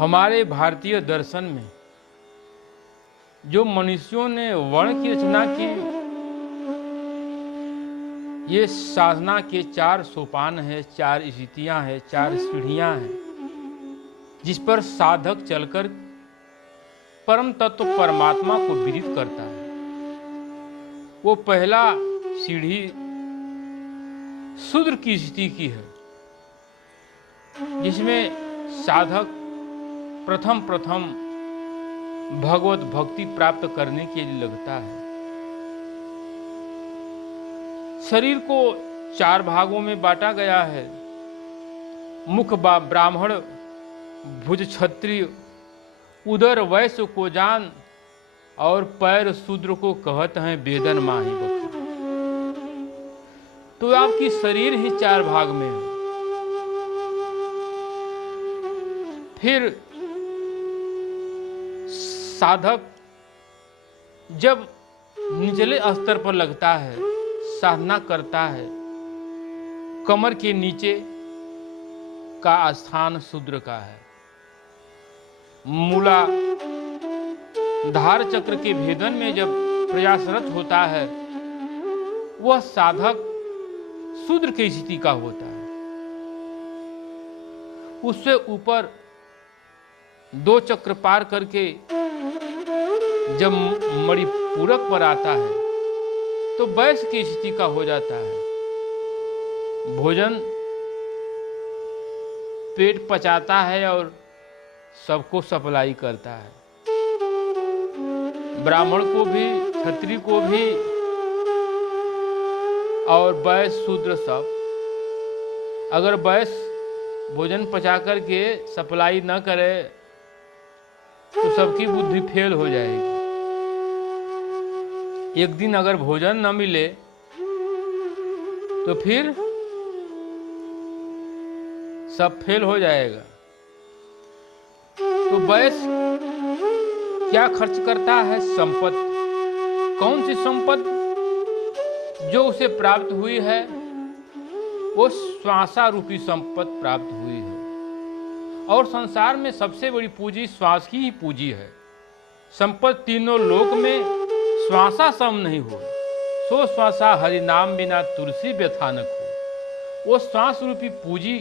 हमारे भारतीय दर्शन में जो मनुष्यों ने वर्ण की रचना की, ये साधना के 4 सोपान है, 4 स्थितियां हैं, 4 सीढ़ियां हैं, जिस पर साधक चलकर परम तत्व परमात्मा को विदित करता है। वो पहला सीढ़ी शूद्र की स्थिति की है, जिसमें साधक प्रथम भगवत भक्ति प्राप्त करने के लिए लगता है। शरीर को 4 भागों में बांटा गया है। मुख ब्राह्मण, भुज क्षत्रिय, उदर वैश्य को जान और पैर शूद्र को कहते हैं वेदन माही बखा। तो आपकी शरीर ही 4 भाग में है। फिर साधक जब निचले स्तर पर लगता है, साधना करता है, कमर के नीचे का स्थान शूद्र का है। मूला धार चक्र के भेदन में जब प्रयासरत होता है, वह साधक शूद्र की स्थिति का होता है। उससे ऊपर 2 चक्र पार करके जब मणिपूरक पर आता है तो वैश्य की स्थिति का हो जाता है। भोजन पेट पचाता है और सबको सप्लाई करता है, ब्राह्मण को भी, क्षत्रिय को भी, और वैश्य शूद्र सब। अगर वैश्य भोजन पचा करके सप्लाई न करे तो सबकी बुद्धि फेल हो जाएगी। एक दिन अगर भोजन न मिले तो फिर सब फेल हो जाएगा। तो वैश्य क्या खर्च करता है? संपत्ति। कौन सी संपत्ति? जो उसे प्राप्त हुई है वो श्वासा रूपी संपत्ति प्राप्त हुई है। और संसार में सबसे बड़ी पूंजी श्वास की ही पूंजी है। संपत्ति तीनों लोक में श्वासा सम नहीं हो, सो श्वासा हरि नाम बिना तुलसी व्यथा न खो। वो श्वास रूपी पूंजी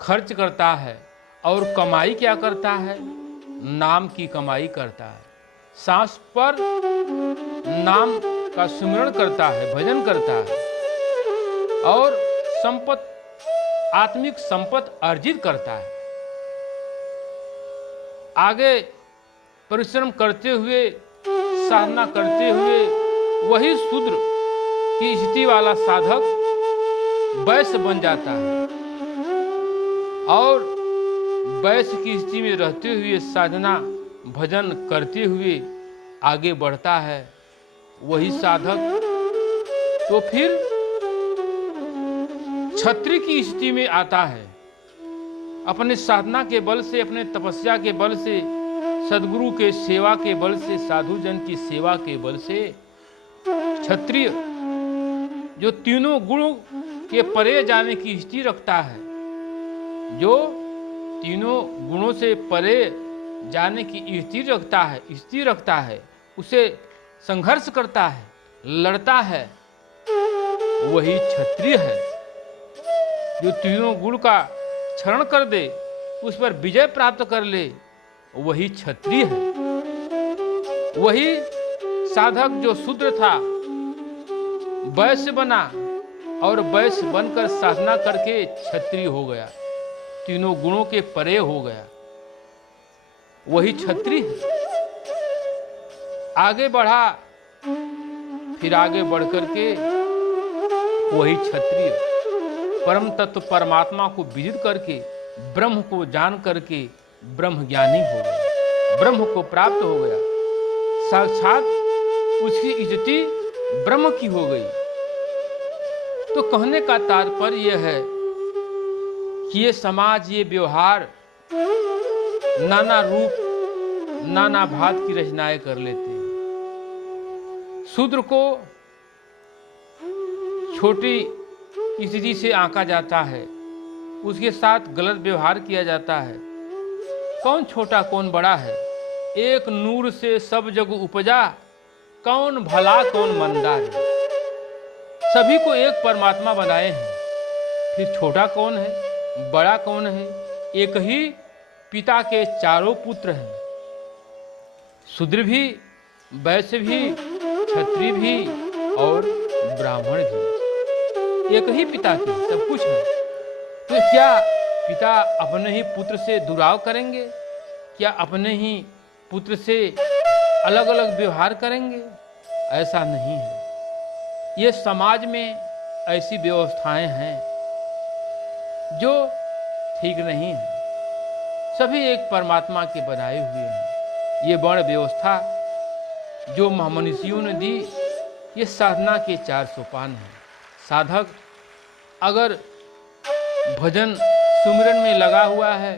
खर्च करता है और कमाई क्या करता है? नाम की कमाई करता है। सांस पर नाम का सुमिरन करता है, भजन करता है और संपत्ति, आत्मिक संपत्ति अर्जित करता है। आगे परिश्रम करते हुए, साधना करते हुए वही शूद्र की स्थिति वाला साधक वैश्य बन जाता है और वैश्य की स्थिति में रहते हुए साधना भजन करते हुए आगे बढ़ता है वही साधक। तो फिर क्षत्रिय की स्थिति में आता है। अपने साधना के बल से, अपने तपस्या के बल से, सद्गुरु के सेवा के बल से, साधु जन की सेवा के बल से क्षत्रिय जो तीनों गुणों के परे जाने की स्थिति रखता है, जो तीनों गुणों से परे जाने की स्थिति रखता है, उसे संघर्ष करता है, लड़ता है, वही क्षत्रिय है। जो तीनों गुण का क्षरण कर दे, उस पर विजय प्राप्त कर ले, वही क्षत्रिय है। वही साधक जो शूद्र था वैश्य बना और वैश्य बनकर साधना करके क्षत्रिय हो गया, तीनों गुणों के परे हो गया, वही क्षत्रिय है। आगे बढ़ा, फिर आगे बढ़कर के वही क्षत्रिय परम तत्व परमात्मा को विदित करके, ब्रह्म को जान करके ब्रह्म ज्ञानी हो गया, ब्रह्म को प्राप्त हो गया, साक्षात उसकी स्थिति ब्रह्म की हो गई। तो कहने का तात्पर्य यह है कि ये समाज, ये व्यवहार नाना रूप, नाना भात की रचनाएं कर लेते हैं। शूद्र को छोटी स्थिति से आंका जाता है, उसके साथ गलत व्यवहार किया जाता है, कौन छोटा कौन बड़ा है, एक नूर से सब जग उपजा, कौन भला कौन मंदा है। सभी को एक परमात्मा बनाए हैं, फिर छोटा कौन है बड़ा कौन है। एक ही पिता के चारों पुत्र हैं, शूद्र भी, वैश्य भी, क्षत्रिय भी और ब्राह्मण भी। एक ही पिता के सब कुछ है। तो क्या पिता अपने ही पुत्र से दुराव करेंगे? क्या अपने ही पुत्र से अलग अलग व्यवहार करेंगे? ऐसा नहीं है। ये समाज में ऐसी व्यवस्थाएं हैं जो ठीक नहीं है। सभी एक परमात्मा के बनाए हुए हैं। ये वर्ण व्यवस्था जो महामनीषियों ने दी, ये साधना के 4 सोपान हैं। साधक अगर भजन सुमिरन में लगा हुआ है,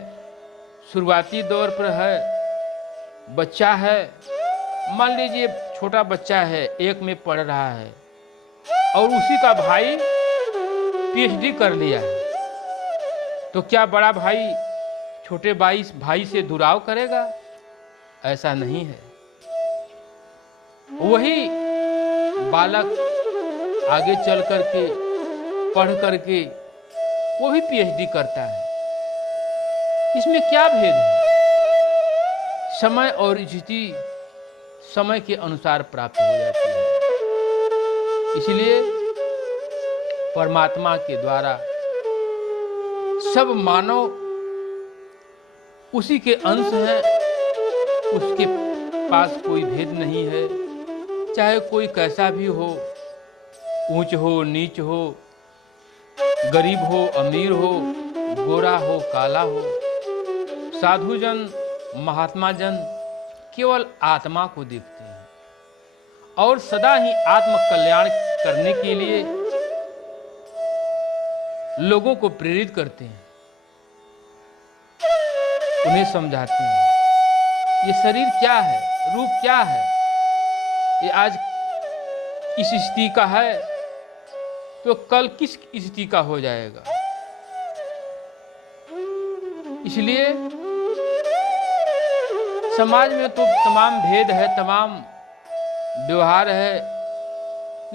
शुरुआती दौर पर है, बच्चा है, मान लीजिए छोटा बच्चा है, 1 में पढ़ रहा है और उसी का भाई पीएचडी कर लिया है, तो क्या बड़ा भाई छोटे भाई से दुराव करेगा? ऐसा नहीं है। वही बालक आगे चल करके पढ़ करके वो भी पीएचडी करता है। इसमें क्या भेद है? समय और स्थिति समय के अनुसार प्राप्त हो जाती है। इसलिए परमात्मा के द्वारा सब मानव उसी के अंश हैं, उसके पास कोई भेद नहीं है। चाहे कोई कैसा भी हो, ऊंच हो नीच हो, गरीब हो अमीर हो, गोरा हो काला हो, साधुजन महात्मा जन केवल आत्मा को देखते हैं और सदा ही आत्म कल्याण करने के लिए लोगों को प्रेरित करते हैं, उन्हें समझाते हैं ये शरीर क्या है, रूप क्या है, ये आज इस स्थिति का है तो कल किस स्थिति का हो जाएगा। इसलिए समाज में तो तमाम भेद है, तमाम व्यवहार है,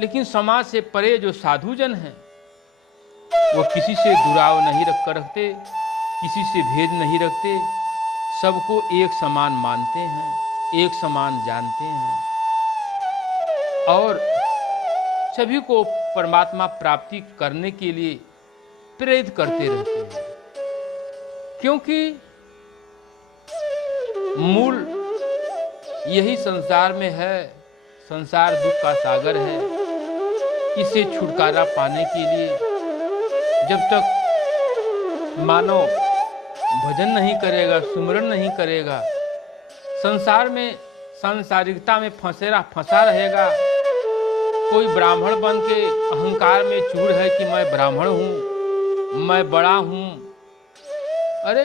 लेकिन समाज से परे जो साधुजन हैं वो किसी से दुराव नहीं रखते, किसी से भेद नहीं रखते, सबको एक समान मानते हैं, एक समान जानते हैं और सभी को परमात्मा प्राप्ति करने के लिए प्रेरित करते रहते हैं। क्योंकि मूल यही संसार में है, संसार दुख का सागर है। इसे छुटकारा पाने के लिए जब तक मानव भजन नहीं करेगा, सुमिरन नहीं करेगा, संसार में सांसारिकता में फंसा रहेगा। कोई ब्राह्मण बन के अहंकार में चूर है कि मैं ब्राह्मण हूँ, मैं बड़ा हूँ। अरे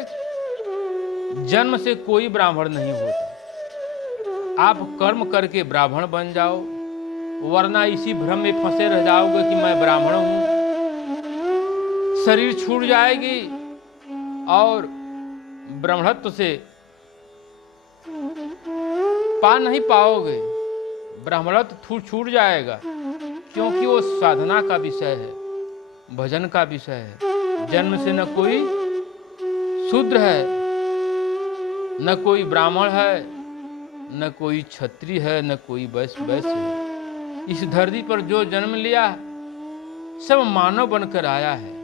जन्म से कोई ब्राह्मण नहीं होता। आप कर्म करके ब्राह्मण बन जाओ, वरना इसी भ्रम में फंसे रह जाओगे कि मैं ब्राह्मण हूँ। शरीर छूट जाएगी और ब्राह्मणत्व से पा नहीं पाओगे, ब्राह्मणत्व छूट जाएगा, क्योंकि वो साधना का विषय है, भजन का विषय है। जन्म से न कोई शूद्र है, न कोई ब्राह्मण है, न कोई क्षत्रिय है, न कोई वैश्य है। इस धरती पर जो जन्म लिया सब मानव बनकर आया है।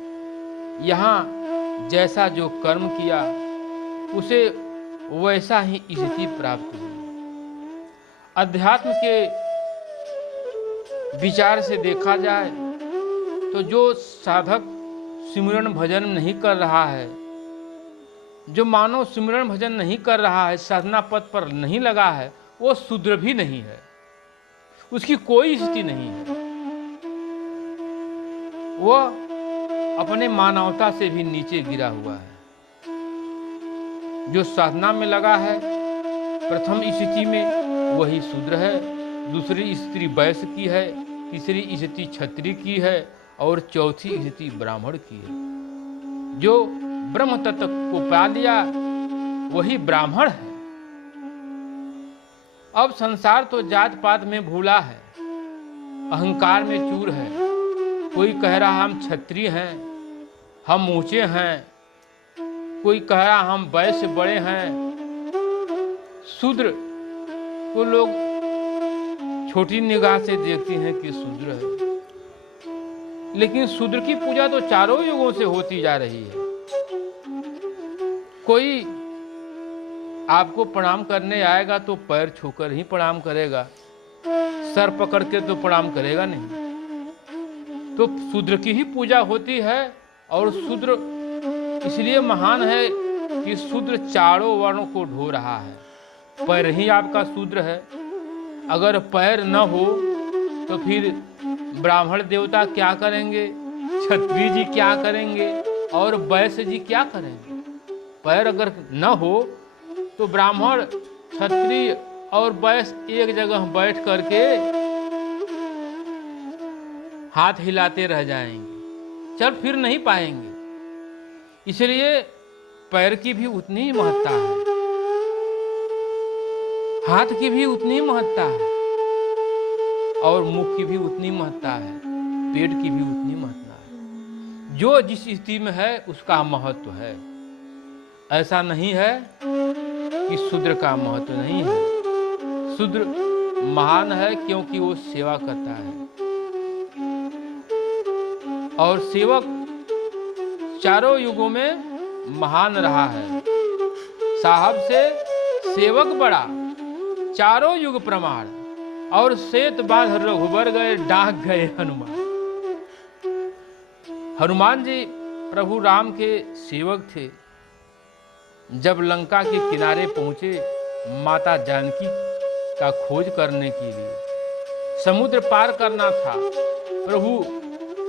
यहाँ जैसा जो कर्म किया उसे वैसा ही स्थिति प्राप्त हुई। अध्यात्म के विचार से देखा जाए तो जो साधक सिमरन भजन नहीं कर रहा है, जो मानव सिमरन भजन नहीं कर रहा है, साधना पथ पर नहीं लगा है, वो शूद्र भी नहीं है, उसकी कोई स्थिति नहीं है। वो अपने मानवता से भी नीचे गिरा हुआ है। जो साधना में लगा है प्रथम स्थिति में वही शूद्र है, दूसरी स्थिति वैश्य की है, तीसरी स्थिति क्षत्रिय की है और चौथी स्थिति ब्राह्मण की है। जो ब्रह्म तत्व को पा लिया वही ब्राह्मण है। अब संसार तो जात पात में भूला है, अहंकार में चूर है। कोई कह रहा हम क्षत्रिय हैं, हम ऊंचे हैं, कोई कह रहा हम वैश्य से बड़े हैं। शूद्र को लोग छोटी निगाह से देखते हैं कि शूद्र है, लेकिन शूद्र की पूजा तो चारों युगों से होती जा रही है। कोई आपको प्रणाम करने आएगा तो पैर छूकर ही प्रणाम करेगा, सर पकड़ के तो प्रणाम करेगा नहीं। तो शूद्र की ही पूजा होती है। और शूद्र इसलिए महान है कि शूद्र चारों वर्णों को ढो रहा है। पैर ही आपका शूद्र है। अगर पैर न हो तो फिर ब्राह्मण देवता क्या करेंगे, क्षत्रिय जी क्या करेंगे और वैश्य जी क्या करेंगे। पैर अगर न हो तो ब्राह्मण, क्षत्रिय और वैश्य एक जगह बैठ करके हाथ हिलाते रह जाएंगे, चल फिर नहीं पाएंगे। इसलिए पैर की भी उतनी ही महत्ता है, हाथ की भी उतनी महत्ता है, और मुख की भी उतनी महत्ता है, पेट की भी उतनी महत्ता है। जो जिस स्थिति में है उसका महत्व है। ऐसा नहीं है कि शूद्र का महत्व नहीं है। शूद्र महान है क्योंकि वो सेवा करता है, और सेवक चारों युगों में महान रहा है। साहब से सेवक बड़ा, चारों युग प्रमाण, और श्वेत बांध रघुबर गए, डाक गए हनुमान। हनुमान जी प्रभु राम के सेवक थे। जब लंका के किनारे पहुंचे माता जानकी का खोज करने के लिए, समुद्र पार करना था, प्रभु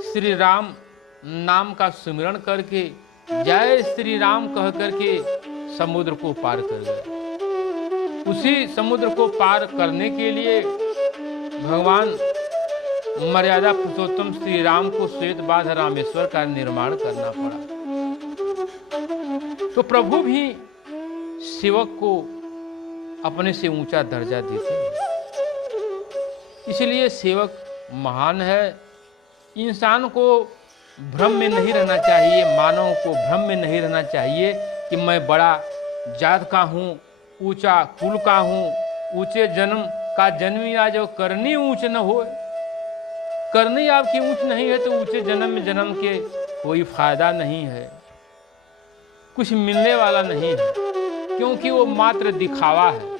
श्री राम नाम का सुमिरन करके जय श्री राम कह करके समुद्र को पार कर गए। उसी समुद्र को पार करने के लिए भगवान मर्यादा पुरुषोत्तम श्री राम को श्वेत बांध रामेश्वर का निर्माण करना पड़ा। तो प्रभु भी सेवक को अपने से ऊंचा दर्जा देते हैं। इसलिए सेवक महान है। इंसान को भ्रम में नहीं रहना चाहिए, मानव को भ्रम में नहीं रहना चाहिए कि मैं बड़ा जात का हूँ, ऊंचा कुल का हूँ, ऊंचे जन्म का जन्मिया, जो करनी ऊंच न हो। करनी आपकी ऊंच नहीं है तो ऊंचे जन्म में जन्म के कोई फायदा नहीं है, कुछ मिलने वाला नहीं है, क्योंकि वो मात्र दिखावा है।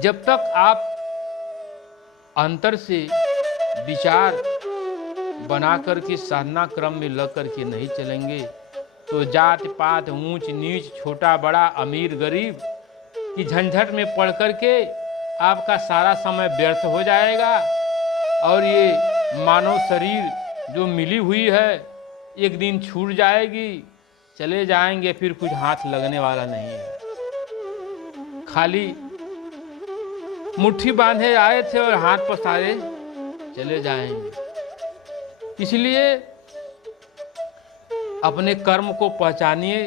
जब तक आप अंतर से विचार बना करके साधना क्रम में लग करके नहीं चलेंगे तो जात पात, ऊंच नीच, छोटा बड़ा, अमीर गरीब की झंझट में पड़ करके आपका सारा समय व्यर्थ हो जाएगा। और ये मानव शरीर जो मिली हुई है एक दिन छूट जाएगी, चले जाएंगे, फिर कुछ हाथ लगने वाला नहीं है। खाली मुट्ठी बांधे आए थे और हाथ पसारे चले जाएंगे। इसलिए अपने कर्म को पहचानिए,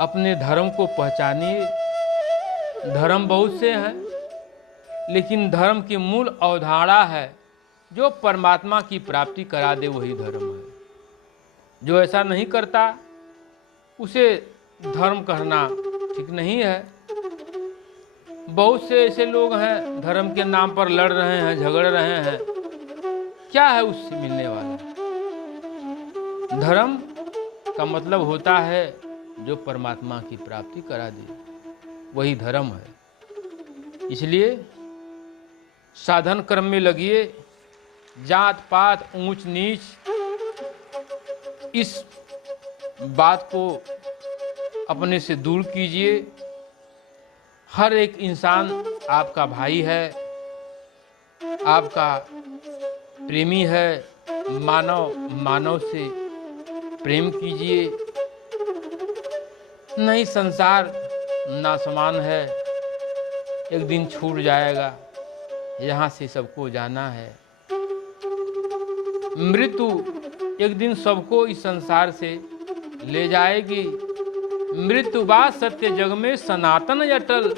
अपने धर्म को पहचानिए। धर्म बहुत से हैं, लेकिन धर्म की मूल अवधारणा है जो परमात्मा की प्राप्ति करा दे, वही धर्म है। जो ऐसा नहीं करता उसे धर्म कहना ठीक नहीं है। बहुत से ऐसे लोग हैं धर्म के नाम पर लड़ रहे हैं, झगड़ रहे हैं, क्या है उससे मिलने वाला? धर्म का मतलब होता है जो परमात्मा की प्राप्ति करा दे, वही धर्म है। इसलिए साधन क्रम में लगिए। जात पात, ऊंच नीच, इस बात को अपने से दूर कीजिए। हर एक इंसान आपका भाई है, आपका प्रेमी है। मानव मानव से प्रेम कीजिए। नहीं, संसार नासमान है, एक दिन छूट जाएगा, यहाँ से सबको जाना है। मृत्यु एक दिन सबको इस संसार से ले जाएगी। मृत्यु बा सत्य जग में सनातन अटल,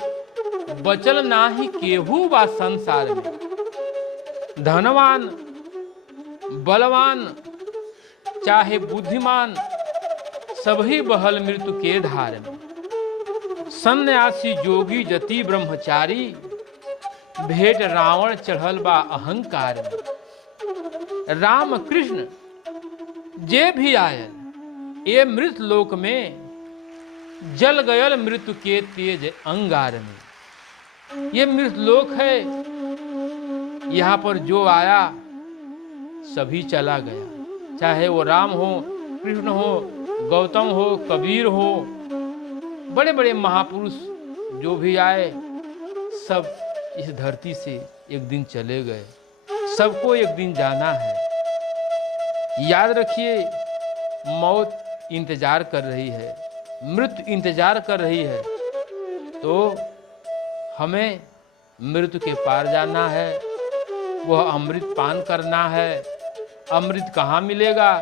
बचल नाही केहू बा संसार में। धनवान बलवान चाहे बुद्धिमान, सभी बहल मृत्यु के धार में। सन्यासी जोगी जति ब्रह्मचारी, भेंट रावण चढ़ल बा अहंकार में। राम कृष्ण जे भी आयल ये मृत लोक में, जल गयल मृत्यु के तेज अंगार में। ये मृत लोक है, यहाँ पर जो आया सभी चला गया, चाहे वो राम हो, कृष्ण हो, गौतम हो, कबीर हो, बड़े बड़े महापुरुष जो भी आए सब इस धरती से एक दिन चले गए। सबको एक दिन जाना है। याद रखिए, मौत इंतजार कर रही है, मृत्यु इंतजार कर रही है, तो हमें मृत्यु के पार जाना है। वह अमृत पान करना है। अमृत कहाँ मिलेगा?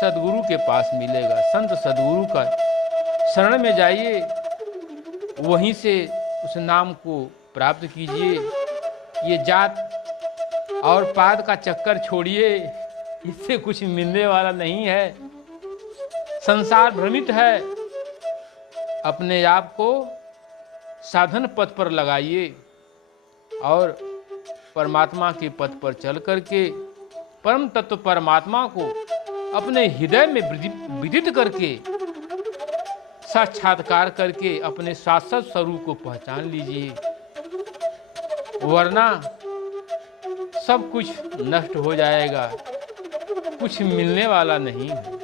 सदगुरु के पास मिलेगा। संत सदगुरु का शरण में जाइए, वहीं से उस नाम को प्राप्त कीजिए। ये जात और पात का चक्कर छोड़िए, इससे कुछ मिलने वाला नहीं है। संसार भ्रमित है। अपने आप को साधन पथ पर लगाइए और परमात्मा के पथ पर चल करके परम तत्व परमात्मा को अपने हृदय में विदित करके, साक्षात्कार करके अपने शाश्वत स्वरूप को पहचान लीजिए, वरना सब कुछ नष्ट हो जाएगा, कुछ मिलने वाला नहीं है।